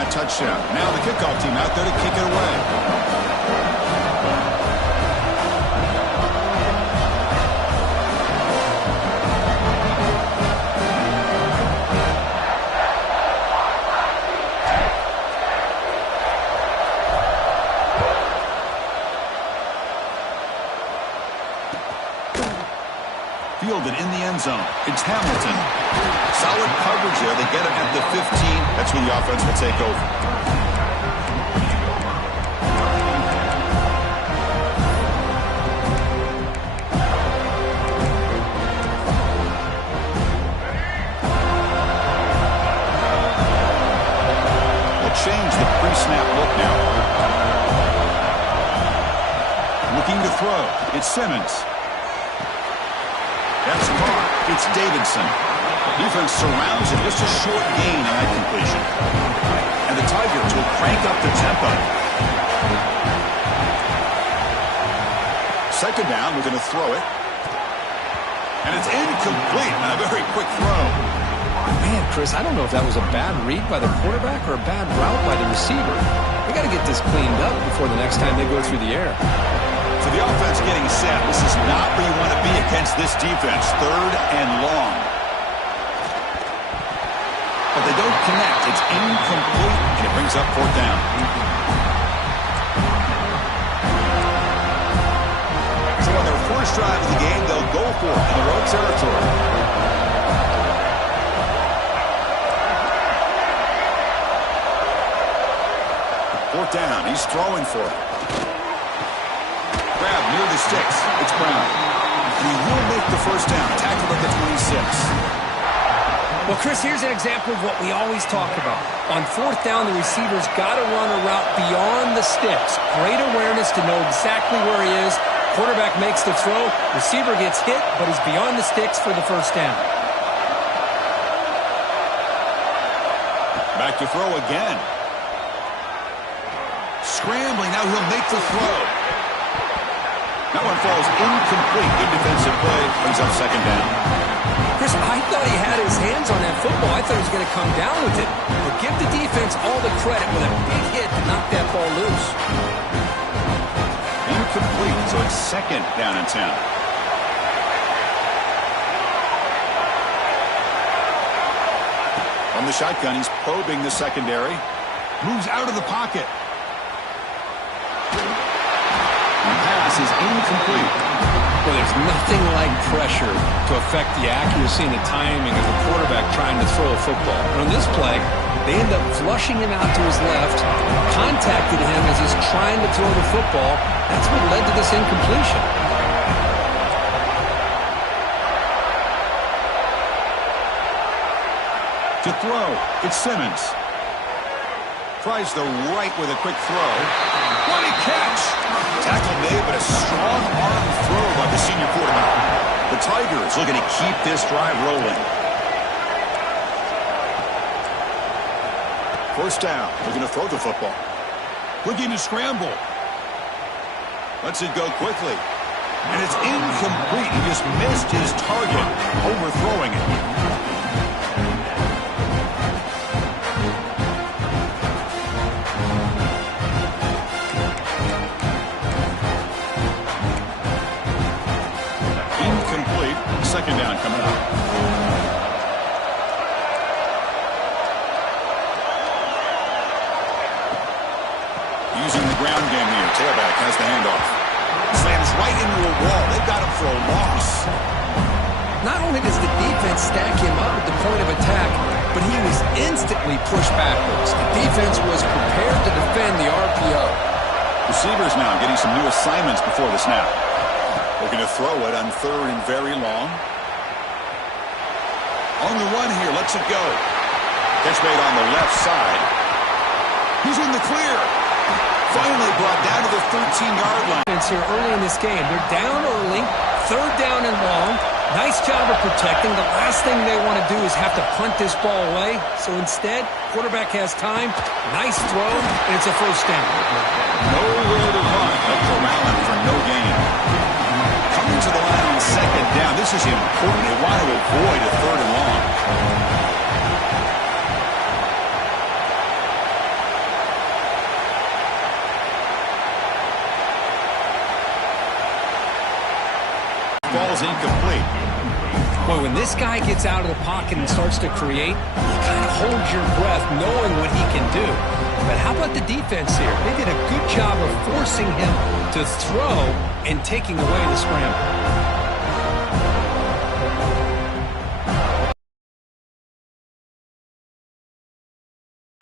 that touchdown. Now the kickoff team out there to kick it away. Fielded in the end zone. It's Hamilton. Solid coverage there. They get him at the 15. That's when the offense will take over. They'll change the pre-snap look now. Looking to throw. It's Simmons. That's Carr. It's Davidson. Defense surrounds it. Just a short gain on that completion. And the Tigers will crank up the tempo. Second down, we're going to throw it. And it's incomplete on a very quick throw. Man, Chris, I don't know if that was a bad read by the quarterback or a bad route by the receiver. They got to get this cleaned up before the next time they go through the air. For the offense getting set, this is not where you want to be against this defense. Third and long. But they don't connect. It's incomplete, and it brings up fourth down. So on their first drive of the game, they'll go for it in the road territory. Fourth down. He's throwing for it. Grab near the sticks. It's Brown. And he will make the first down. Tackled at the 26. Well, Chris, here's an example of what we always talk about. On fourth down, the receiver's got to run a route beyond the sticks. Great awareness to know exactly where he is. Quarterback makes the throw. Receiver gets hit, but is beyond the sticks for the first down. Back to throw again. Scrambling. Now he'll make the throw. That one falls incomplete. Good defensive play. Brings up second down. Chris, I thought he had his hands on that football. I thought he was going to come down with it. But give the defense all the credit with a big hit to knock that ball loose. Incomplete. So it's second down and 10. On the shotgun, he's probing the secondary. Moves out of the pocket. Is incomplete. Well, there's nothing like pressure to affect the accuracy and the timing of the quarterback trying to throw a football. And on this play, they end up flushing him out to his left, contacted him as he's trying to throw the football. That's what led to this incompletion. To throw, it's Simmons. Tries the right with a quick throw. What a catch! Tackle made, but a strong arm throw by the senior quarterback. The Tigers looking to keep this drive rolling. First down. Looking to throw the football. Looking to scramble. Lets it go quickly. And it's incomplete. He just missed his target, overthrowing it. Second down coming up. Using the ground game here. Tailback has the handoff. Slams right into a wall. They've got him for a loss. Not only does the defense stack him up at the point of attack, but he was instantly pushed backwards. The defense was prepared to defend the RPO. Receivers now getting some new assignments before the snap. Looking to throw it on third and very long. On the run here, lets it go. Catch made on the left side. He's in the clear. Finally brought down to the 13-yard line. Here early in this game, they're down early, third down and long. Nice job of protecting. The last thing they want to do is have to punt this ball away. So instead, quarterback has time. Nice throw, and it's a first down. Nowhere to run. They'll corral him for no gain. Coming to the line on second down. This is important. They want to avoid a third and long. falls incomplete. Boy, when this guy gets out of the pocket and starts to create, you kind of hold your breath knowing what he can do. But how about the defense here? They did a good job of forcing him to throw and taking away the scramble.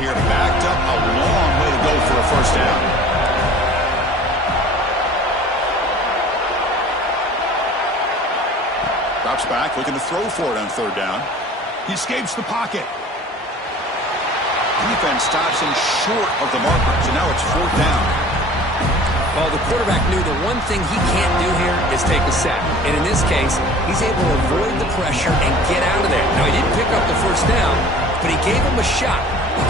Here, backed up a long way to go for a first down. Drops back, looking to throw for it on third down. He escapes the pocket. Defense stops him short of the markers, and now it's fourth down. Well, the quarterback knew the one thing he can't do here is take a sack. And in this case, he's able to avoid the pressure and get out of there. Now, he didn't pick up the first down, but he gave him a shot.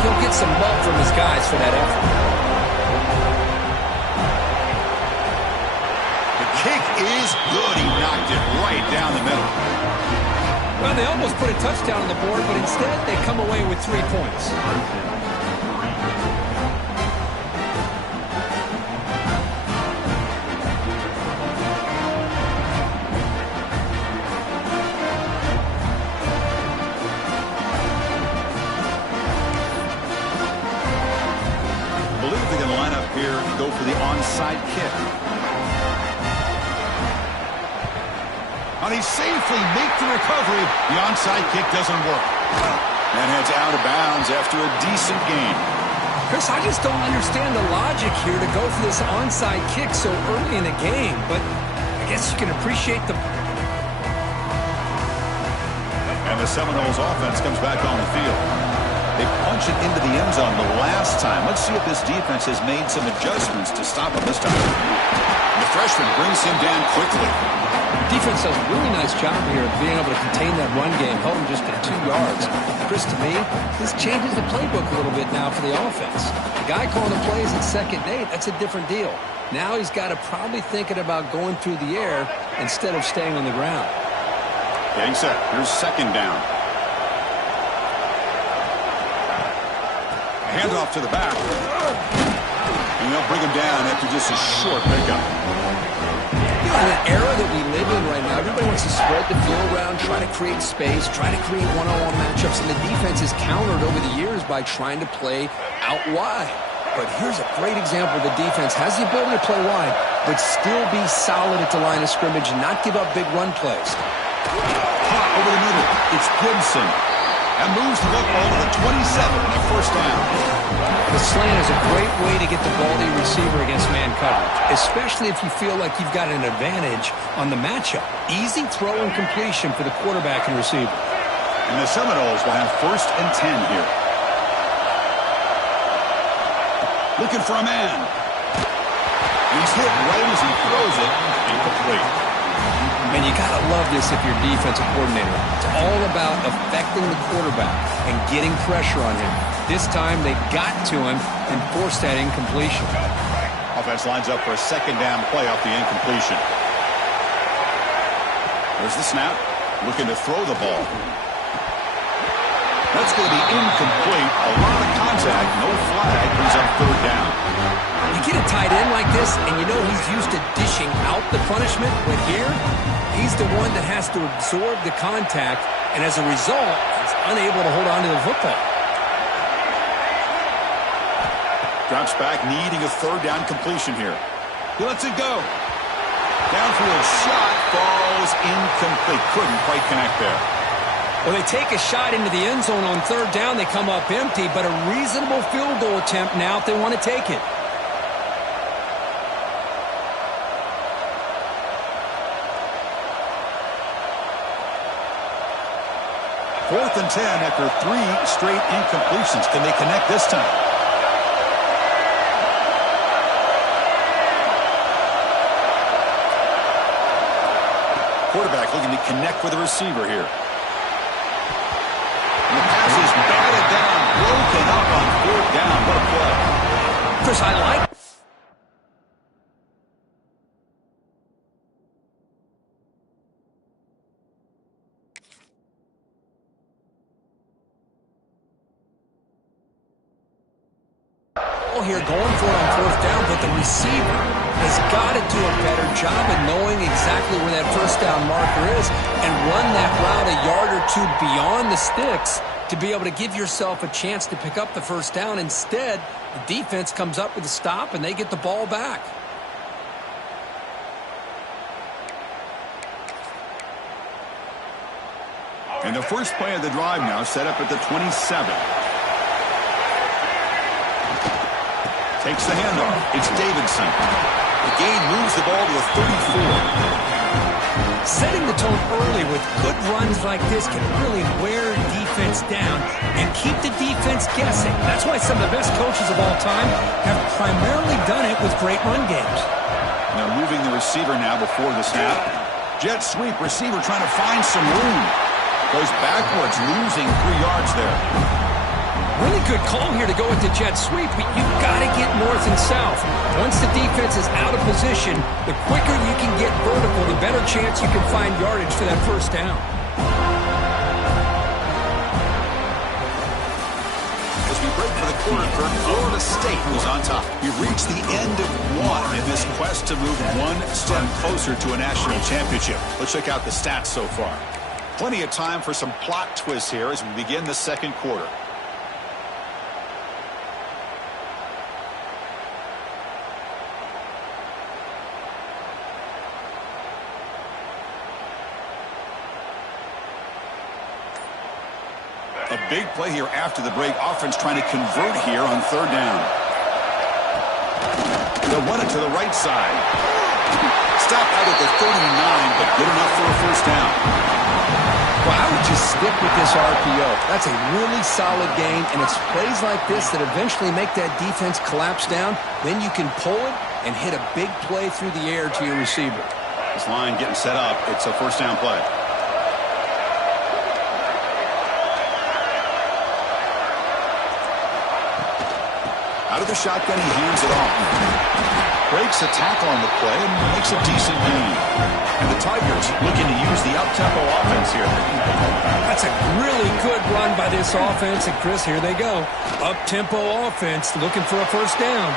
He'll get some love from his guys for that effort. The kick is good. He knocked it right down the middle. Well, they almost put a touchdown on the board, but instead they come away with 3 points. I believe they're going to line up here and go for the onside kick. And he safely makes the recovery. The onside kick doesn't work. And heads out of bounds after a decent gain. Chris, I just don't understand the logic here to go for this onside kick so early in the game, but I guess you can appreciate the... And the Seminoles offense comes back on the field. They punch it into the end zone the last time. Let's see if this defense has made some adjustments to stop him this time. And the freshman brings him down quickly. Defense does a really nice job here of being able to contain that run game, held him just at 2 yards. Chris, to me, this changes the playbook a little bit now for the offense. The guy calling the plays at 2nd and 8, that's a different deal. Now he's got to probably thinking about going through the air instead of staying on the ground. Getting set. Here's 2nd down. Handoff to the back. And they'll bring him down after just a short pickup. In an era that we live in right now, everybody wants to spread the field around, try to create space, try to create one-on-one matchups, and the defense is countered over the years by trying to play out wide. But here's a great example. The defense has the ability to play wide, but still be solid at the line of scrimmage and not give up big run plays. Hot over the middle. It's Gibson. And moves the football to the 27 on a first down. The slant is a great way to get the ball to your receiver against man coverage, especially if you feel like you've got an advantage on the matchup. Easy throw and completion for the quarterback and receiver. And the Seminoles will have 1st and 10 here. Looking for a man. He's hit right as he throws it. Incomplete. Man, you got to love this if you're a defensive coordinator. It's all about affecting the quarterback and getting pressure on him. This time, they got to him and forced that incompletion. Offense lines up for a 2nd down play off the incompletion. There's the snap. Looking to throw the ball. That's going to be incomplete. A lot of contact. No flag. Brings up 3rd down. You get a tight end like this, and you know he's used to dishing out the punishment, but here, he's the one that has to absorb the contact, and as a result, he's unable to hold on to the football. Drops back, needing a 3rd down completion here. He lets it go. Downfield shot falls incomplete. Couldn't quite connect there. Well, they take a shot into the end zone on 3rd down. They come up empty, but a reasonable field goal attempt now if they want to take it. 4th and 10 after 3 straight incompletions. Can they connect this time? Quarterback looking to connect with the receiver here. And the pass is batted down, broken up on 4th down. What a play. Chris, I like. Here going for it on 4th down, but the receiver has got to do a better job of knowing exactly where that first down marker is and run that route a yard or two beyond the sticks to be able to give yourself a chance to pick up the first down. Instead, the defense comes up with a stop and they get the ball back. And the first play of the drive now set up at the 27. Takes the handoff. It's Davidson. The gain moves the ball to the 34. Setting the tone early with good runs like this can really wear defense down and keep the defense guessing. That's why some of the best coaches of all time have primarily done it with great run games. Now moving the receiver now before the snap. Jet sweep, receiver trying to find some room. Goes backwards, losing 3 yards there. Really good call here to go with the jet sweep, but you've got to get north and south. Once the defense is out of position, the quicker you can get vertical, the better chance you can find yardage for that first down. As we break for the quarter, Kirk, Florida State was on top. We've reached the end of one in this quest to move one step closer to a national championship. Let's check out the stats so far. Plenty of time for some plot twists here as we begin the second quarter. A big play here after the break. Offense trying to convert here on third down. They'll run it to the right side. Stop out at the 39, but good enough for a first down. Well, I would just stick with this RPO. That's a really solid game, and it's plays like this that eventually make that defense collapse down. Then you can pull it and hit a big play through the air to your receiver. This line getting set up. It's a first down play. Out of the shotgun, he hands it off. Breaks a tackle on the play and makes a decent gain. And the Tigers looking to use the up-tempo offense here. That's a really good run by this offense. And, Chris, here they go. Up-tempo offense looking for a first down.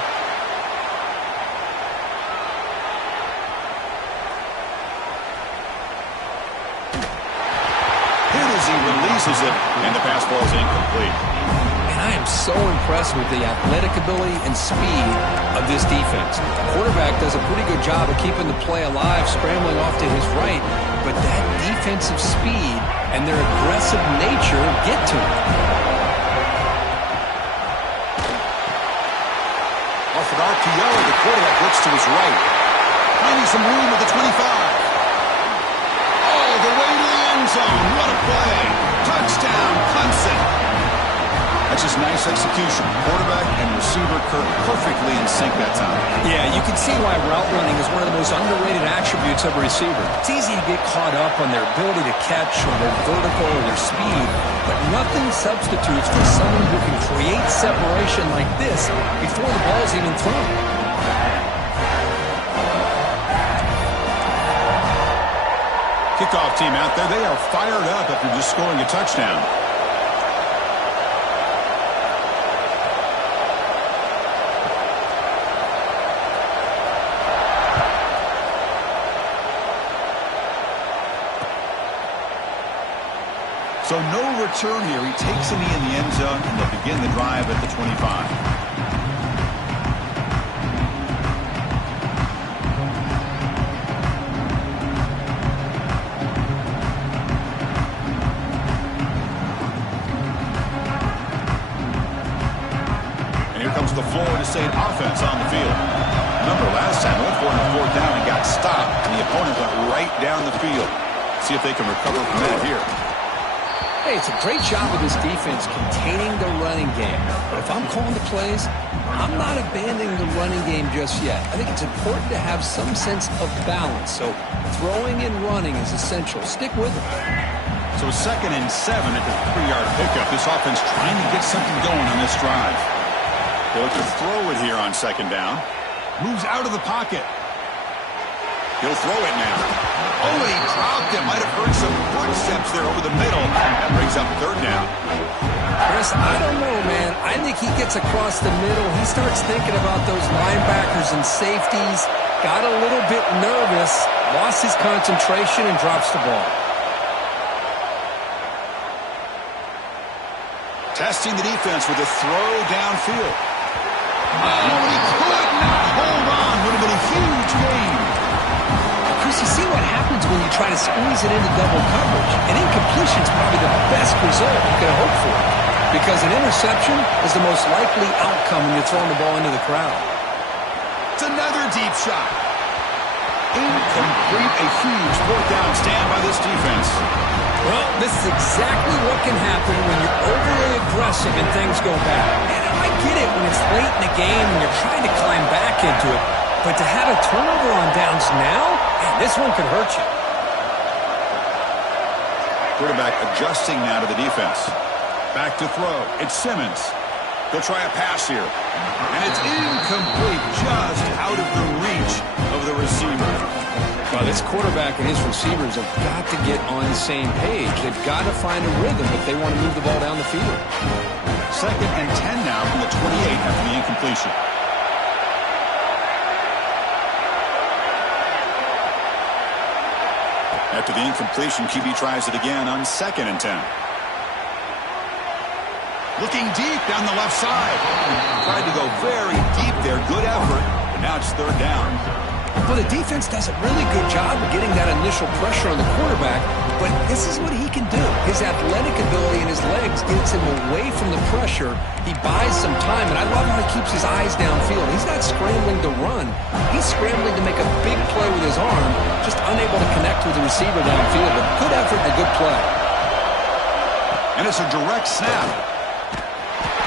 Hit as he releases it, and the pass ball is incomplete. I am so impressed with the athletic ability and speed of this defense. The quarterback does a pretty good job of keeping the play alive, scrambling off to his right, but that defensive speed and their aggressive nature get to him. Off an RPO, the quarterback looks to his right. Finding some room at the 25. Oh, the way to the end zone. What a play. Touchdown, Clemson. That's just nice execution. Quarterback and receiver Kirk perfectly in sync that time. Yeah, you can see why route running is one of the most underrated attributes of a receiver. It's easy to get caught up on their ability to catch or their vertical or their speed, but nothing substitutes for someone who can create separation like this before the ball's even thrown. Kickoff team out there. They are fired up after just scoring a touchdown. So no return here. He takes a knee in the end zone, and they'll begin the drive at the 25. And here comes the Florida State offense on the field. Remember, last time, went for it on fourth down and got stopped, and the opponent went right down the field. See if they can recover from that here. Hey, it's a great job of this defense containing the running game. But if I'm calling the plays, I'm not abandoning the running game just yet. I think it's important to have some sense of balance. So throwing and running is essential. Stick with it. So 2nd and 7 at the 3-yard pickup. This offense trying to get something going on this drive. They look to throw it here on 2nd down. Moves out of the pocket. He'll throw it now. Oh, and he dropped it. Might have heard some footsteps there over the middle. That brings up third down. Chris, I don't know, man. I think he gets across the middle. He starts thinking about those linebackers and safeties. Got a little bit nervous, lost his concentration, and drops the ball. Testing the defense with a throw downfield. Oh, he could not hold on. Would have been a huge gain. Chris, you see what happens when you try to squeeze it into double coverage. An incompletion is probably the best result you could hope for, because an interception is the most likely outcome when you're throwing the ball into the crowd. It's another deep shot. Incomplete. A huge fourth down stand by this defense. Well, this is exactly what can happen when you're overly aggressive and things go bad. And I get it when it's late in the game and you're trying to climb back into it. But to have a turnover on downs now, man, this one could hurt you. Quarterback adjusting now to the defense. Back to throw. It's Simmons. He'll try a pass here. And it's incomplete, just out of the reach of the receiver. Well, this quarterback and his receivers have got to get on the same page. They've got to find a rhythm if they want to move the ball down the field. 2nd and 10 now from the 28 after the incompletion. After the incompletion, QB tries it again on 2nd and 10. Looking deep down the left side. Tried to go very deep there. Good effort. But now it's third down. Well, the defense does a really good job of getting that initial pressure on the quarterback, but this is what he can do. His athletic ability and his legs gets him away from the pressure. He buys some time, and I love how he keeps his eyes downfield. He's not scrambling to run. He's scrambling to make a big play with his arm, just unable to connect with the receiver downfield. But good effort and a good play. And it's a direct snap.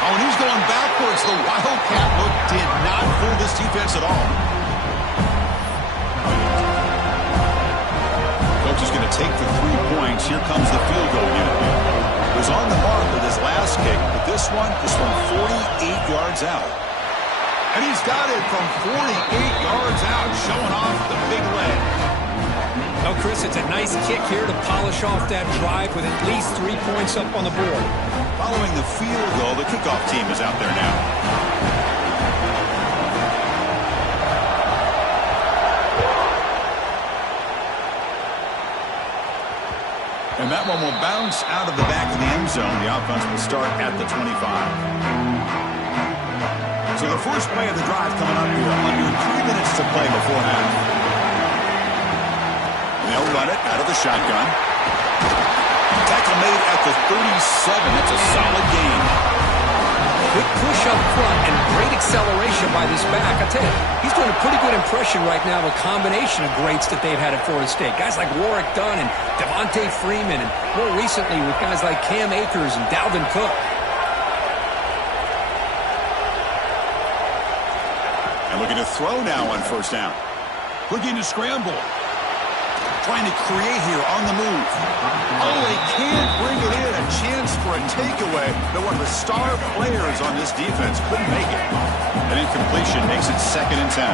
Oh, and he's going backwards. The Wildcat look did not fool this defense at all. Coach is going to take the 3 points. Here comes the field goal unit. He was on the mark with his last kick, but this one is from 48 yards out. And he's got it from 48 yards out, showing off the big leg. Oh, Chris, it's a nice kick here to polish off that drive with at least 3 points up on the board. Following the field goal, the kickoff team is out there now. And that one will bounce out of the back of the end zone. The offense will start at the 25. So the first play of the drive coming up here. Under 3 minutes to play before half. And they'll run it out of the shotgun. Tackle made at the 37. That's a solid gain. Quick push up front and great acceleration by this back. I tell you, he's doing a pretty good impression right now of a combination of greats that they've had at Florida State. Guys like Warrick Dunn and Devontae Freeman, and more recently with guys like Cam Akers and Dalvin Cook. And looking to throw now on first down. Looking to scramble. Trying to create here on the move. Oh, they can't bring it in. A chance for a takeaway. But one of the star players on this defense couldn't make it. An incompletion makes it 2nd and 10.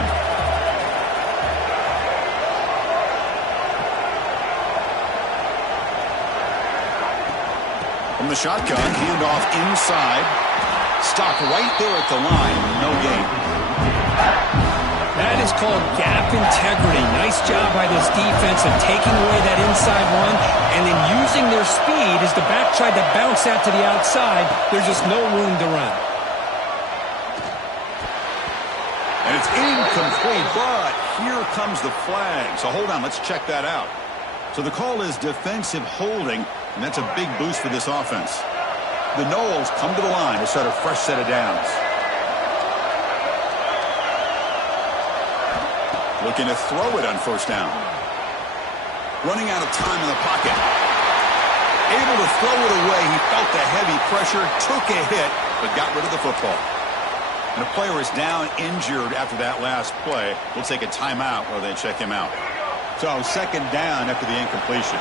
From the shotgun, handoff inside. Stop right there at the line. No gain. That is called gap integrity. Nice job by this defense of taking away that inside run and then using their speed as the back tried to bounce that to the outside. There's just no room to run. And it's incomplete, but here comes the flag. So hold on, let's check that out. So the call is defensive holding, and that's a big boost for this offense. The Noles come to the line to start a fresh set of downs. Looking to throw it on first down. Running out of time in the pocket. Able to throw it away. He felt the heavy pressure, took a hit, but got rid of the football. And a player is down injured after that last play. We'll take a timeout while they check him out. So 2nd down after the incompletion.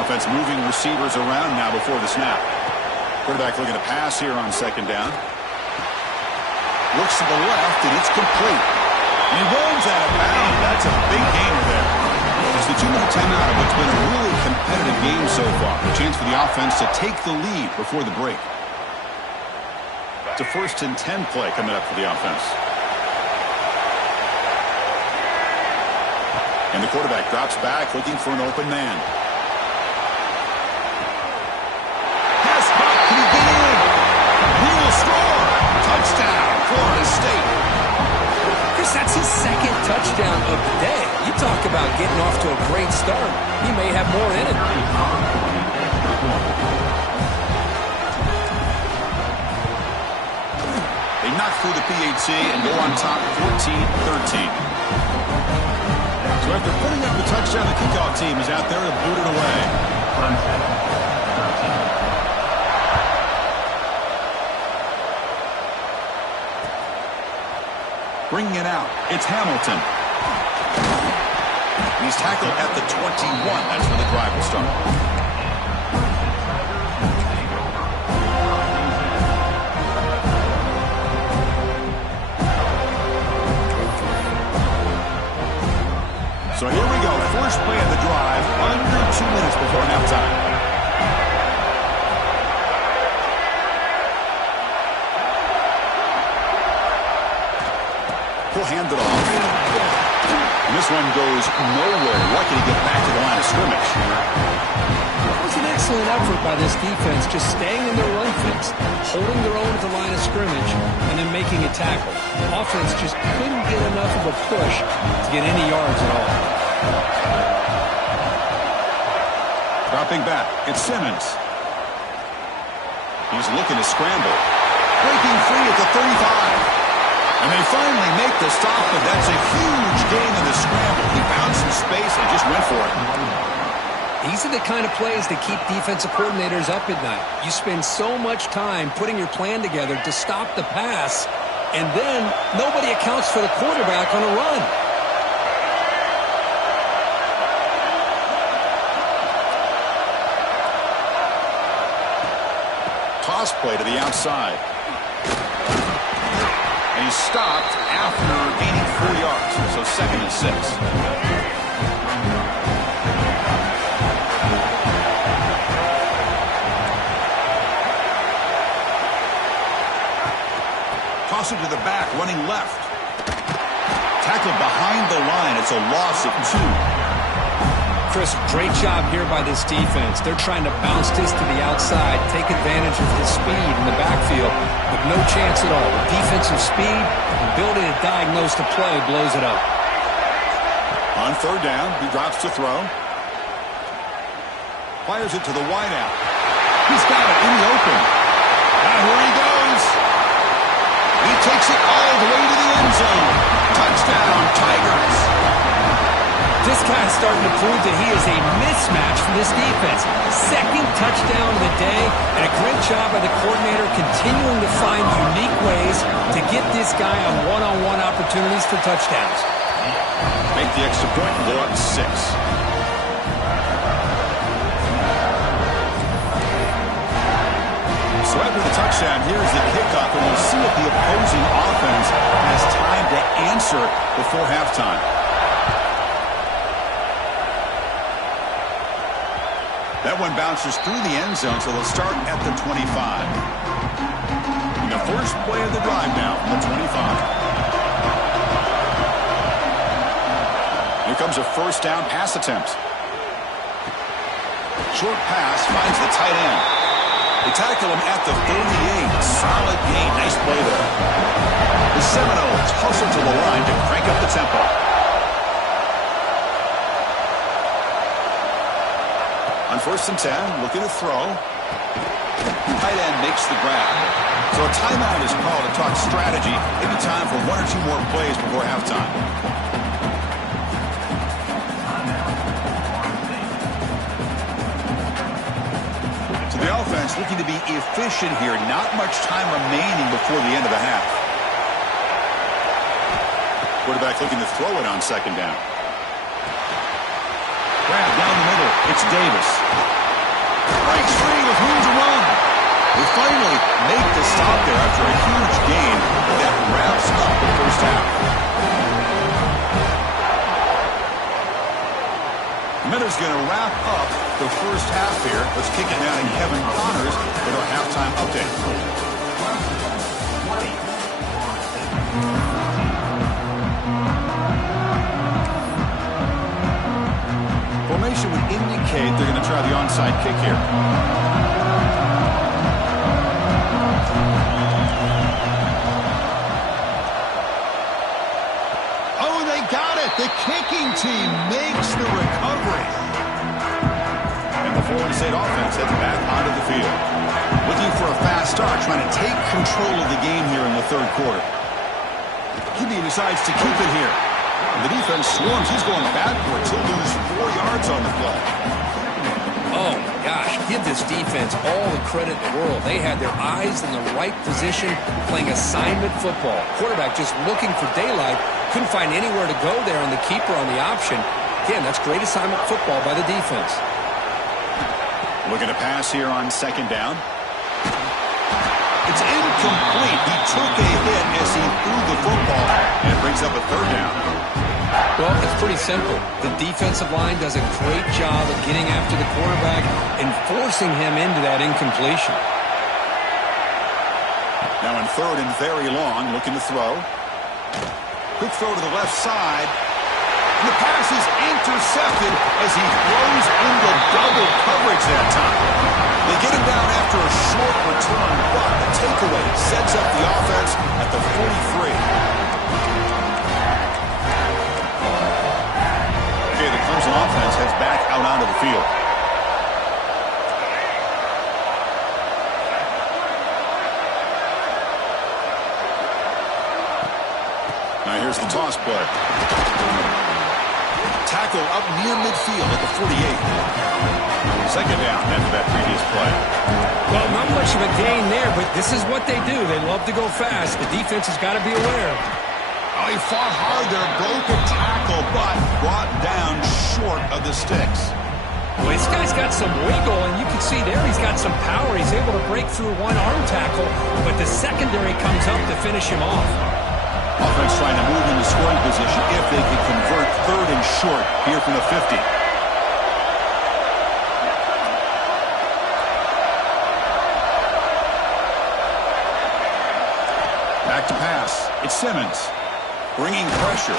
Offense moving receivers around now before the snap. Quarterback looking to pass here on 2nd down. Looks to the left, and it's complete. And he runs out of bounds. That's a big gainer there. It's the 2-minute timeout of what's been a really competitive game so far. A chance for the offense to take the lead before the break. It's a 1st and 10 play coming up for the offense. And the quarterback drops back looking for an open man. Pass back. Can he get in? He will score. Touchdown, Florida State. Chris, that's his 2nd touchdown of the day. You talk about getting off to a great start. He may have more in it. They knock through the PAT and go on top 14-13. So after putting up the touchdown, the kickoff team is out there to boot it away. Bringing it out, it's Hamilton. He's tackled at the 21. That's where the drive will start. So here we go, first play of the drive, under 2 minutes before halftime. He'll hand it off. And this one goes nowhere. Lucky to get back to the line of scrimmage. It was an excellent effort by this defense, just staying in their run fix, holding their own at the line of scrimmage, and then making a tackle. The offense just couldn't get enough of a push to get any yards at all. Dropping back, it's Simmons. He's looking to scramble. Breaking free at the 35. And they finally make the stop, but that's a huge gain in the scramble. He found some space and just went for it. These are the kind of plays that keep defensive coordinators up at night. You spend so much time putting your plan together to stop the pass, and then nobody accounts for the quarterback on a run. Toss play to the outside. And he's stopped after gaining 4 yards, so 2nd and 6. Toss it to the back, running left. Tackled behind the line. It's a loss of 2. Chris, great job here by this defense. They're trying to bounce this to the outside, take advantage of his speed in the backfield, with no chance at all. With defensive speed, ability to diagnose the play blows it up. On 3rd down, he drops to throw. Fires it to the wideout. He's got it in the open. Now here he goes. He takes it all the way to the end zone. Touchdown, Tigers. This guy's starting to prove that he is a mismatch for this defense. 2nd touchdown of the day, and a great job by the coordinator continuing to find unique ways to get this guy on one-on-one opportunities for touchdowns. Make the extra point and go up 6. So after the touchdown, here's the kickoff, and we'll see if the opposing offense has time to answer before halftime. That one bounces through the end zone, so they'll start at the 25. And the first play of the drive now from the 25. Here comes a 1st down pass attempt. Short pass finds the tight end. They tackle him at the 38. Solid gain. Nice play there. The Seminoles hustle to the line to crank up the tempo. On 1st and 10, looking to throw. Tight end makes the grab. So a timeout is called to talk strategy. Maybe time for 1 or 2 more plays before halftime. So the offense looking to be efficient here. Not much time remaining before the end of the half. Quarterback looking to throw it on 2nd down. Grab down the middle. It's Davis. Breaks free with room to run. They finally make the stop there after a huge gain. That wraps up the 1st half. Minter's going to wrap up the first half here. Let's kick it down to Kevin Connors with our halftime update. Formation would indicate they're going to try the onside kick here. Oh, they got it. The kicking team makes the recovery. And the Florida State offense heads back onto the field. Looking for a fast start, trying to take control of the game here in the third quarter. Kibbe decides to keep it here. The defense swarms. He's going backwards. He'll lose 4 yards on the play. Oh, my gosh. Give this defense all the credit in the world. They had their eyes in the right position playing assignment football. Quarterback just looking for daylight. Couldn't find anywhere to go there on the keeper on the option. Again, that's great assignment football by the defense. Looking to pass here on second down. It's incomplete. He took a hit as he threw the football, and it brings up a third down. Well, it's pretty simple. The defensive line does a great job of getting after the quarterback and forcing him into that incompletion. Now in third and very long, looking to throw. Quick throw to the left side. And the pass is intercepted as he throws into double coverage that time. They get him down after a short return, but the takeaway sets up the offense at the 43. Okay, the Clemson offense heads back out onto the field. Now here's the toss play. Tackle up near midfield at the 48. Second down after that previous play. Well, not much of a gain there, but this is what they do. They love to go fast. The defense has got to be aware. Oh, he fought hard there, broke a tackle, but brought down short of the sticks. Well, this guy's got some wiggle, and you can see there he's got some power. He's able to break through one arm tackle, but the secondary comes up to finish him off. Offense trying to move into scoring position if they can convert third and short here from the 50. Back to pass. It's Simmons. Bringing pressure.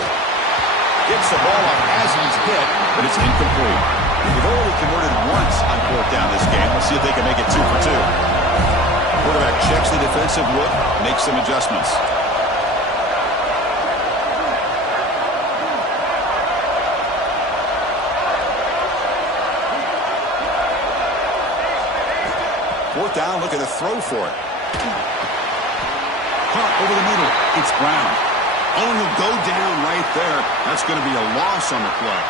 Gets the ball up as he's hit, but it's incomplete. They've only converted once on fourth down this game. Let's see if they can make it 2 for 2. Quarterback checks the defensive look, makes some adjustments. Fourth down, looking to throw for it. Caught over the middle. It's Brown. Oh, he'll go down right there. That's going to be a loss on the play.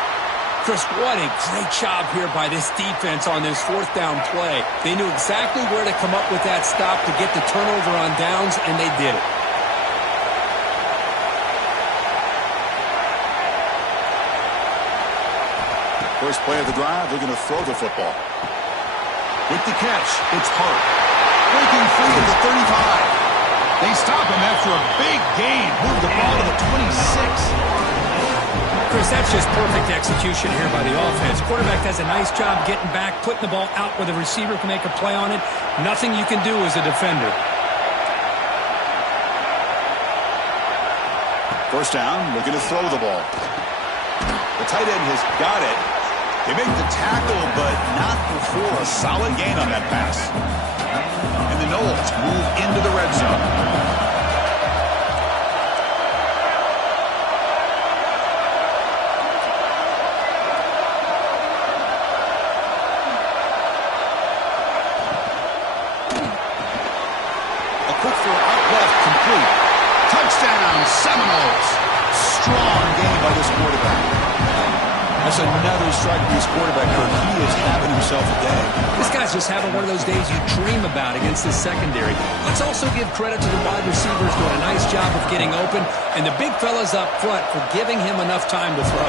Chris, what a great job here by this defense on this fourth down play. They knew exactly where to come up with that stop to get the turnover on downs, and they did it. First play of the drive, looking to throw the football. With the catch, it's Hart. Breaking free at the 35. They stop him after a big gain. Move the ball to the 26. Chris, that's just perfect execution here by the offense. Quarterback does a nice job getting back, putting the ball out where the receiver can make a play on it. Nothing you can do as a defender. First down, looking to throw the ball. The tight end has got it. They make the tackle, but not before a solid gain on that pass. And the Noles move into the red zone. A quick throw out left, complete. Touchdown, Seminoles. Strong game by this quarterback. That's another strike for his quarterback, Kirk. He is having himself a day. This guy's just having one of those days you dream about against this secondary. Let's also give credit to the wide receivers doing a nice job of getting open, and the big fellas up front for giving him enough time to throw.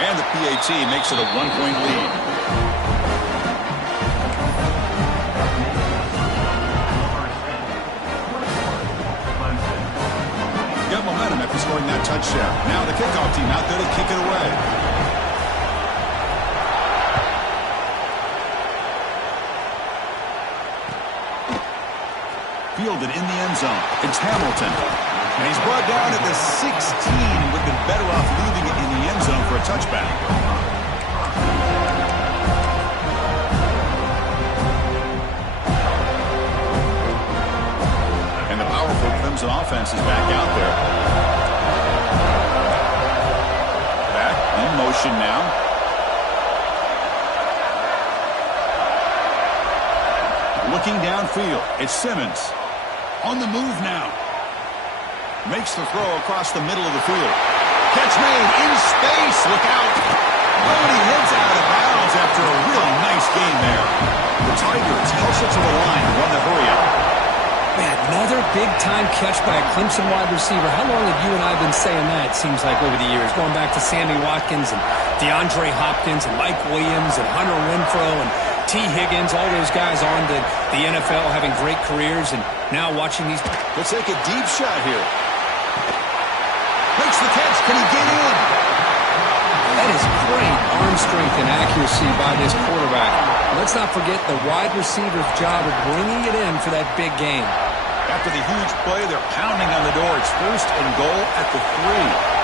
And the PAT makes it a 1-point lead. Got momentum at for scoring that touchdown. Now the kickoff team out there to kick it away. Fielded in the end zone. It's Hamilton. And he's brought down at the 16. Would have been better off leaving it in the end zone for a touchback. And the powerful Clemson offense is back out there. Back in motion now. Looking downfield, it's Simmons. On the move now. Makes the throw across the middle of the field. Catch made in space. Look out. Oh, and he heads out of bounds after a really nice game there. The Tigers hustle to the line to run the hurry up. Man, another big-time catch by a Clemson wide receiver. How long have you and I been saying that, it seems like, over the years? Going back to Sammy Watkins and DeAndre Hopkins and Mike Williams and Hunter Renfrow and T. Higgins, all those guys on to the NFL having great careers, and now watching these. Let's take a deep shot here. Makes the catch. Can he get in? That is great arm strength and accuracy by this quarterback. Let's not forget the wide receiver's job of bringing it in for that big game. After the huge play, they're pounding on the door. It's first and goal at the 3.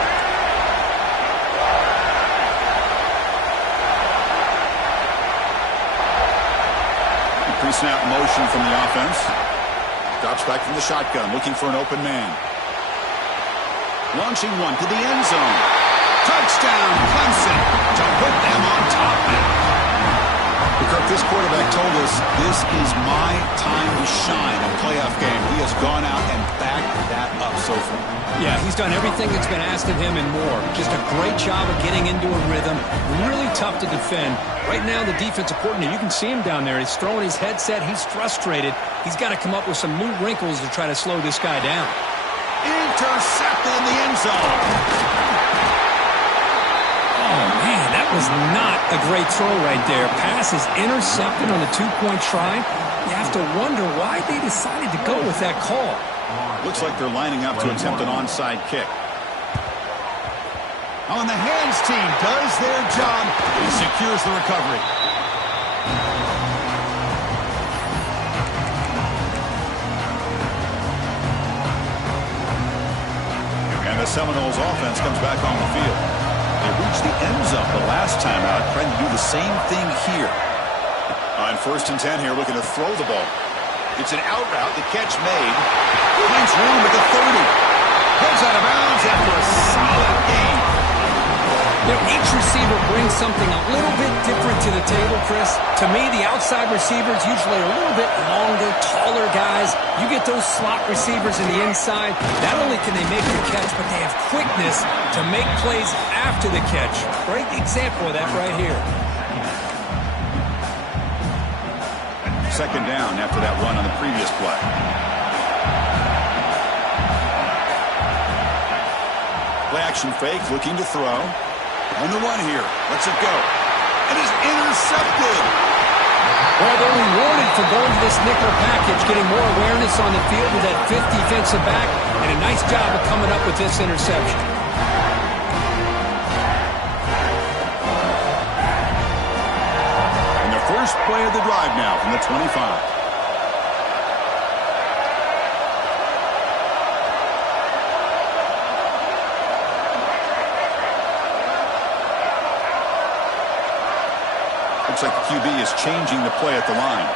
Pre-snap motion from the offense. Drops back from the shotgun, looking for an open man. Launching one to the end zone. Touchdown, Clemson, to put them on top now. Kirk, this quarterback told us this is my time to shine, a playoff game. He has gone out and backed that up so far. Yeah, he's done everything that's been asked of him and more. Just a great job of getting into a rhythm. Really tough to defend. Right now, the defensive coordinator, you can see him down there. He's throwing his headset. He's frustrated. He's got to come up with some new wrinkles to try to slow this guy down. Intercepted in the end zone. Oh, man, that was not a great throw right there. Pass is intercepted on the two-point try. You have to wonder why they decided to go with that call. Looks like they're lining up to attempt an onside kick. On the hands team does their job. He secures the recovery. And the Seminoles offense comes back on the field. They reached the end zone the last time out, trying to do the same thing here. On 1st and 10 here, looking to throw the ball. It's an out route, the catch made. Finds room at the 30. Heads out of bounds after a solid game. You know, each receiver brings something a little bit different to the table, Chris. To me, the outside receivers usually are a little bit longer, taller guys. You get those slot receivers in the inside, not only can they make the catch, but they have quickness to make plays after the catch. Great example of that right here. Second down after that run on the previous play. Play action fake, looking to throw. On the run here. Lets it go. It is intercepted. Well, they're rewarded for going to this nickel package, getting more awareness on the field with that 5th defensive back, and a nice job of coming up with this interception. And the first play of the drive now from the 25. Looks like the QB is changing the play at the line.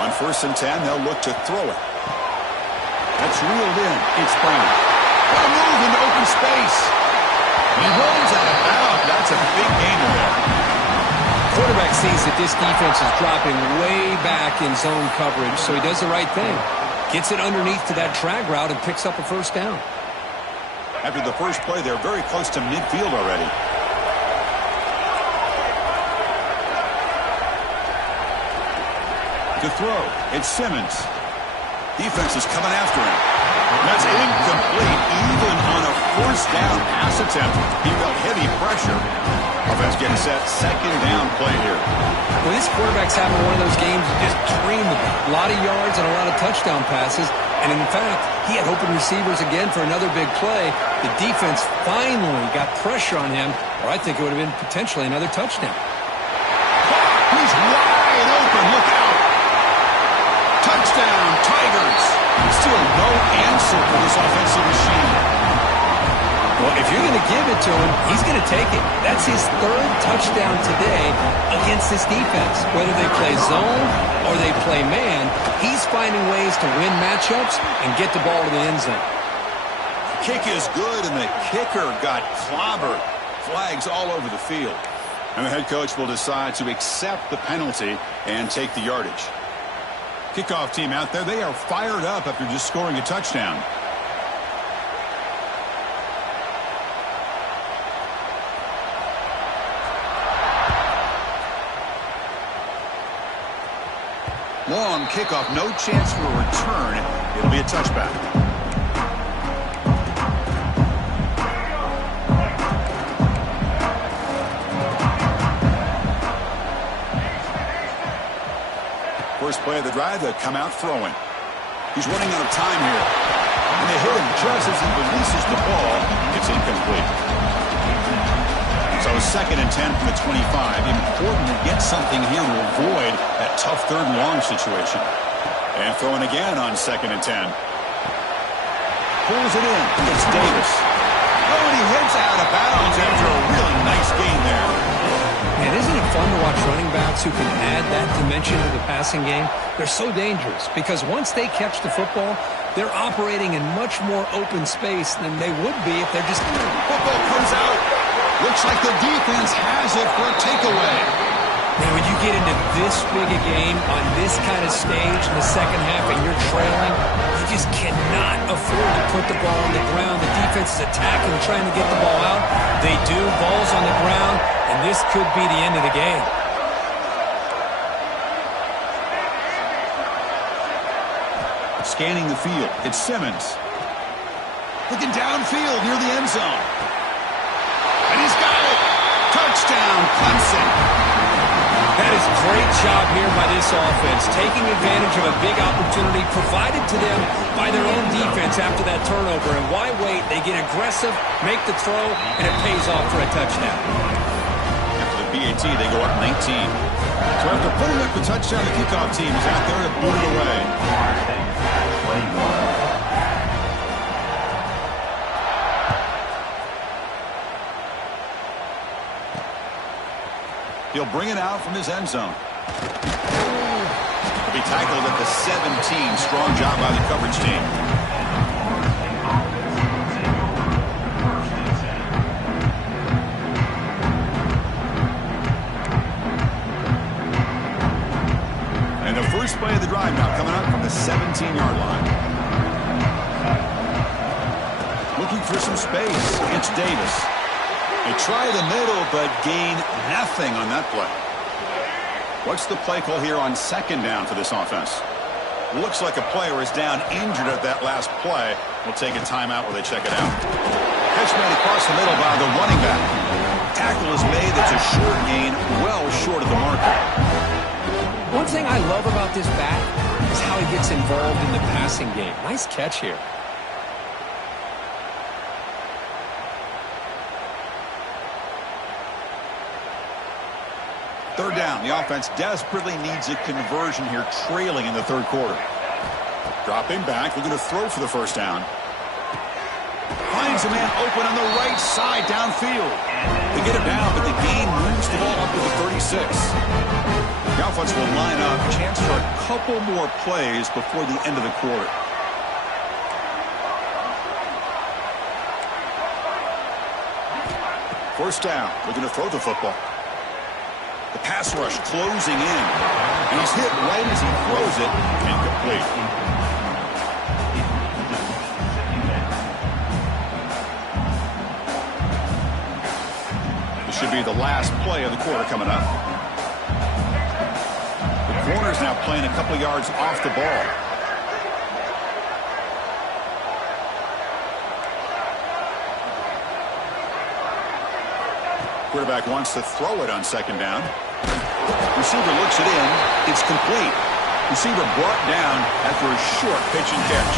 On 1st and 10, they'll look to throw it. That's reeled in. It's Brown. What a move into open space. He runs out of bounds. That's a big gainer there. Quarterback sees that this defense is dropping way back in zone coverage, so he does the right thing. Gets it underneath to that drag route and picks up a first down. After the first play, they're very close to midfield already. To throw, it's Simmons. Defense is coming after him. That's incomplete, even on a 1st down pass attempt. He felt heavy pressure. Offense getting set, 2nd down play here. Well, this quarterback's having one of those games you just dream about. A lot of yards and a lot of touchdown passes. And in fact, he had open receivers again for another big play. The defense finally got pressure on him, or I think it would have been potentially another touchdown. He's wide open. Look out. Touchdown, Tigers. Still no answer for this offensive machine. Well, if you're going to give it to him, he's going to take it. That's his third touchdown today against this defense. Whether they play zone or they play man, he's finding ways to win matchups and get the ball to the end zone. Kick is good, and the kicker got clobbered. Flags all over the field. And the head coach will decide to accept the penalty and take the yardage. Kickoff team out there, they are fired up after just scoring a touchdown. Long kickoff, no chance for a return. It'll be a touchback. First play of the drive, they come out throwing. He's running out of time here. And they hit him just as he releases the ball. It's incomplete. So 2nd and 10 from the 25. Important to get something here to avoid that tough 3rd and long situation. And throwing again on 2nd and 10. Pulls it in. It's Davis. Oh, and he hits out of bounds after a really nice gain there. And isn't it fun to watch running backs who can add that dimension to the passing game? They're so dangerous because once they catch the football, they're operating in much more open space than they would be if they're just... Football comes out. Looks like the defense has it for a takeaway. Now, when you get into this big a game on this kind of stage in the second half and you're trailing, you just cannot afford to put the ball on the ground. The defense is attacking, trying to get the ball out. They do. Ball's on the ground, and this could be the end of the game. Scanning the field, it's Simmons. Looking downfield near the end zone. And he's got it. Touchdown, Clemson. That is a great job here by this offense, taking advantage of a big opportunity provided to them by their own defense after that turnover. And why wait? They get aggressive, make the throw, and it pays off for a touchdown. After the PAT, they go up 19. So after putting up the touchdown, the kickoff team is out there to boot it away. He'll bring it out from his end zone. He'll be tackled at the 17. Strong job by the coverage team. And the first play of the drive now coming up from the 17-yard line. Looking for some space. It's Davis. They try the middle, but gain nothing on that play. What's the play call here on 2nd down for this offense? Looks like a player is down injured at that last play. We'll take a timeout while they check it out. Catch made across the middle by the running back. Tackle is made. It's a short gain, well short of the marker. One thing I love about this back is how he gets involved in the passing game. Nice catch here. Third down. The offense desperately needs a conversion here, trailing in the 3rd quarter. Dropping back, looking to throw for the first down. Finds a man open on the right side downfield. They get it down, but the gain moves the ball up to the 36. The offense will line up. Chance for a couple more plays before the end of the quarter. First down, looking to throw the football. The pass rush closing in. And he's hit right as he throws it. Incomplete. This should be the last play of the quarter coming up. The corner's now playing a couple yards off the ball. Quarterback wants to throw it on 2nd down. Receiver looks it in. It's complete. Receiver brought down after a short pitch and catch.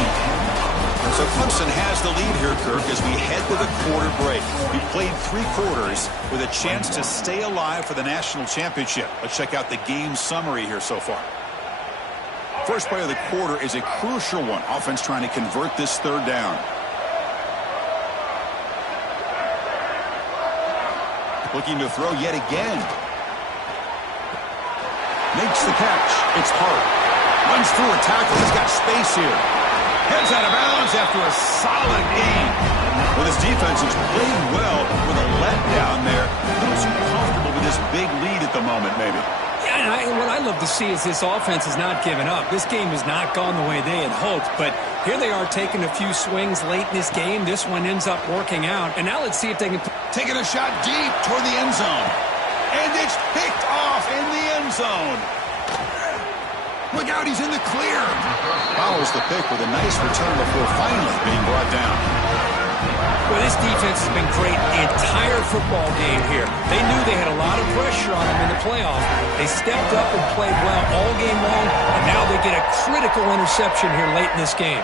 So Clemson has the lead here, Kirk, as we head to the quarter break. We played 3 quarters with a chance to stay alive for the national championship. Let's check out the game summary here so far. First play of the quarter is a crucial one. Offense trying to convert this third down. Looking to throw yet again. Makes the catch. It's Hart. Runs through a tackle. He's got space here. Heads out of bounds after a solid gain. Well, this defense is playing well with a letdown there. A little too comfortable with this big lead at the moment, maybe. Yeah, and what I love to see is this offense is not giving up. This game has not gone the way they had hoped, but here they are taking a few swings late in this game. This one ends up working out, and now let's see if they can... Taking a shot deep toward the end zone. And it's picked off in the end zone. Look out, he's in the clear. Follows the pick with a nice return before finally being brought down. Well, this defense has been great the entire football game here. They knew they had a lot of pressure on them in the playoff. They stepped up and played well all game long, and now they get a critical interception here late in this game.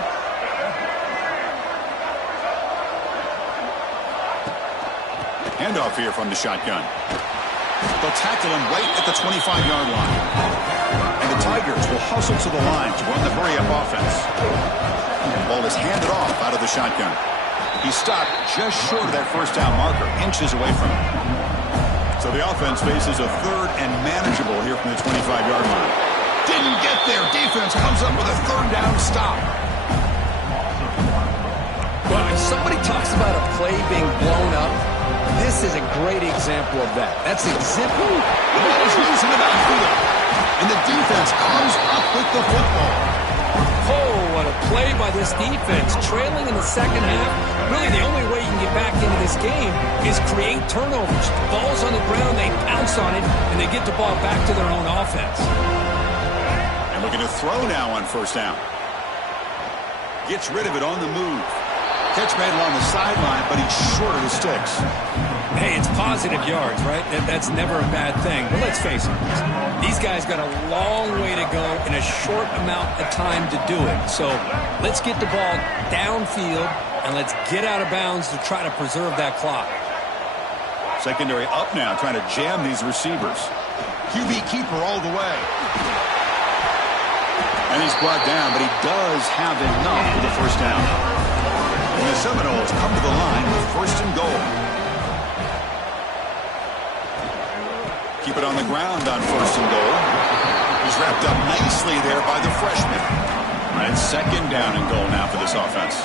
Handoff here from the shotgun. They'll tackle him right at the 25-yard line. And the Tigers will hustle to the line to run the hurry-up offense. The ball is handed off out of the shotgun. He stopped just short of that first down marker, inches away from it. So the offense faces a third and manageable here from the 25-yard line. Didn't get there. Defense comes up with a third down stop. Well, if somebody talks about a play being blown up, this is a great example of that. That's exemplary. The ball is loose in the backfield. And the defense comes up with the football. Oh, what a play by this defense. Trailing in the second half. Really, the only way you can get back into this game is create turnovers. The ball's on the ground, they pounce on it, and they get the ball back to their own offense. And looking to throw now on first down. Gets rid of it on the move. Catch made along the sideline, but he's short of the sticks. Hey, it's positive yards, right? That's never a bad thing. But let's face it, these guys got a long way to go in a short amount of time to do it. So let's get the ball downfield, and let's get out of bounds to try to preserve that clock. Secondary up now, trying to jam these receivers. QB keeper all the way. And he's brought down, but he does have enough for the first down. And the Seminoles come to the line with first and goal. Keep it on the ground on first and goal. He's wrapped up nicely there by the freshman. And it's second down and goal now for this offense.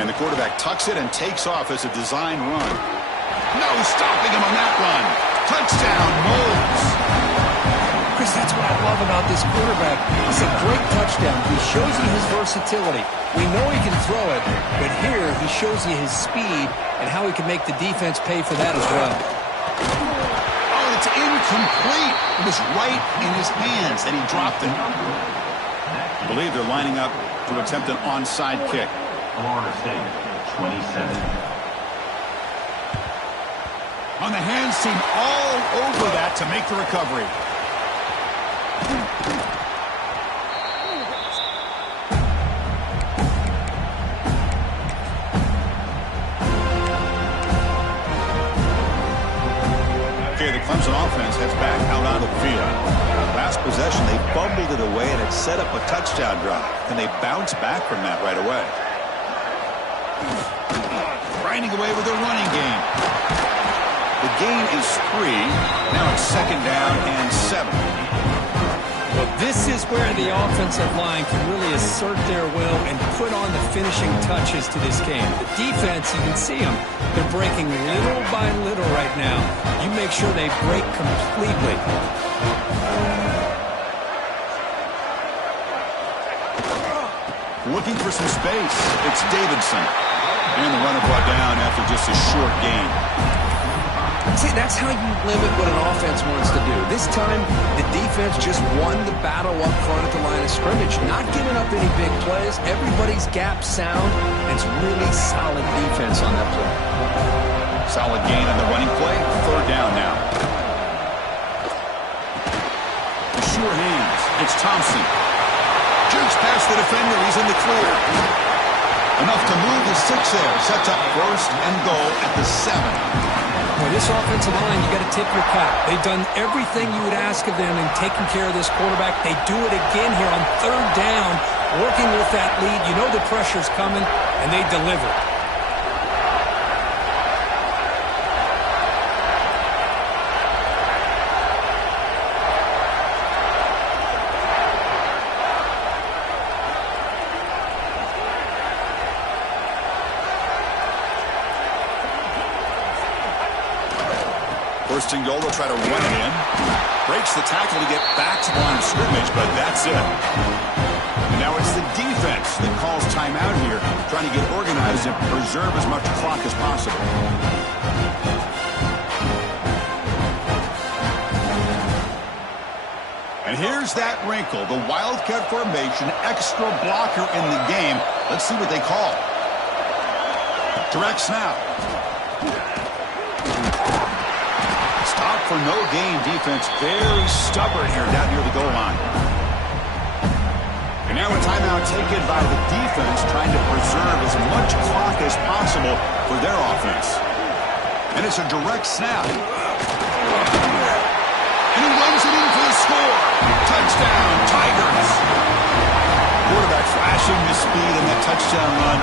And the quarterback tucks it and takes off as a design run. No stopping him on that run. Touchdown, Moles. Chris, that's what I love about this quarterback. It's a great touchdown. He shows you his versatility. We know he can throw it, but here he shows you his speed and how he can make the defense pay for that as well. Oh, it's incomplete. It was right in his hands, and he dropped it. I believe they're lining up to attempt an onside kick. Florida State, 27. On the hands team all over that to make the recovery. Okay, the Clemson offense heads back out onto the field. Last possession, they fumbled it away, and it set up a touchdown drive. And they bounce back from that right away. Grinding away with their running game. The gain is 3. Now it's second down and 7. Well, this is where the offensive line can really assert their will and put on the finishing touches to this game. The defense, you can see them. They're breaking little by little right now. You make sure they break completely. Looking for some space. It's Davidson. And the runner brought down after just a short gain. See, that's how you limit what an offense wants to do. This time, the defense just won the battle up front at the line of scrimmage. Not giving up any big plays. Everybody's gap sound. And it's really solid defense on that play. Solid gain on the running play. Third down now. fewer hands. It's Thompson. Jukes past the defender. He's in the clear. Enough to move the 6 there. Sets up first and goal at the 7. Well, this offensive line, you got to tip your cap. They've done everything you would ask of them in taking care of this quarterback. They do it again here on 3rd down, working with that lead. You know the pressure's coming, and they deliver. First and goal, they'll try to run it in. Breaks the tackle to get back to the line of scrimmage, but that's it. And now it's the defense that calls timeout here, trying to get organized and preserve as much clock as possible. And here's that wrinkle, the Wildcat formation, extra blocker in the game. Let's see what they call. Direct snap. Stop for no gain defense. Very stubborn here down near the goal line. And now a timeout taken by the defense, trying to preserve as much clock as possible for their offense. And it's a direct snap. And he runs it in for the score. Touchdown, Tigers. Quarterback flashing the speed in that touchdown run.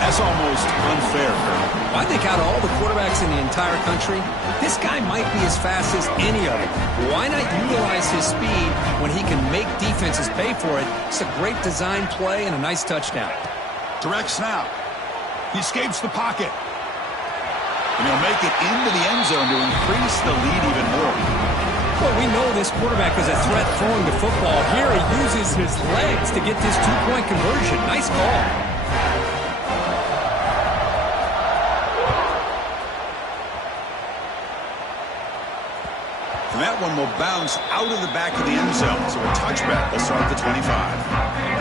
That's almost unfair. I think out of all the quarterbacks in the entire country, this guy might be as fast as any of them. Why not utilize his speed when he can make defenses pay for it? It's a great design play and a nice touchdown. Direct snap. He escapes the pocket. And he'll make it into the end zone to increase the lead even more. Well, we know this quarterback is a threat throwing the football. Here he uses his legs to get this 2-point conversion. Nice call. And that one will bounce out of the back of the end zone. So a touchback will start at the 25.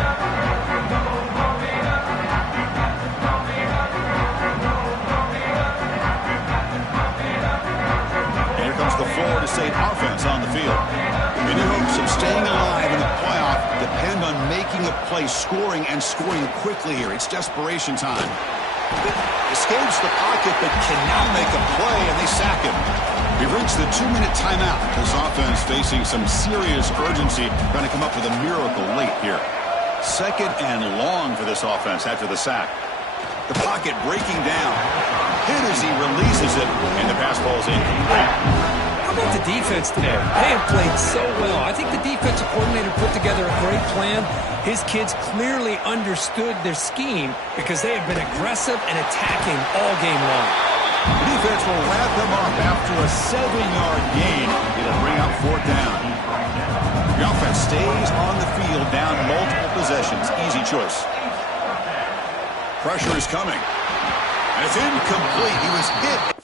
The Florida State offense on the field. Any hopes of staying alive in the playoff depend on making a play, scoring, and scoring quickly here. It's desperation time. Escapes the pocket, but cannot make a play, and they sack him. We've reached the 2-minute timeout. This offense facing some serious urgency, trying to come up with a miracle late here. 2nd and long for this offense after the sack. The pocket breaking down. Hit as he releases it, and the pass ball is incomplete. How about the defense today? They have played so well. I think the defensive coordinator put together a great plan. His kids clearly understood their scheme because they have been aggressive and attacking all game long. The defense will wrap them up after a 7-yard gain. It'll bring up 4th down. The offense stays on the field, down multiple possessions. Easy choice. Pressure is coming. And it's incomplete. He was hit.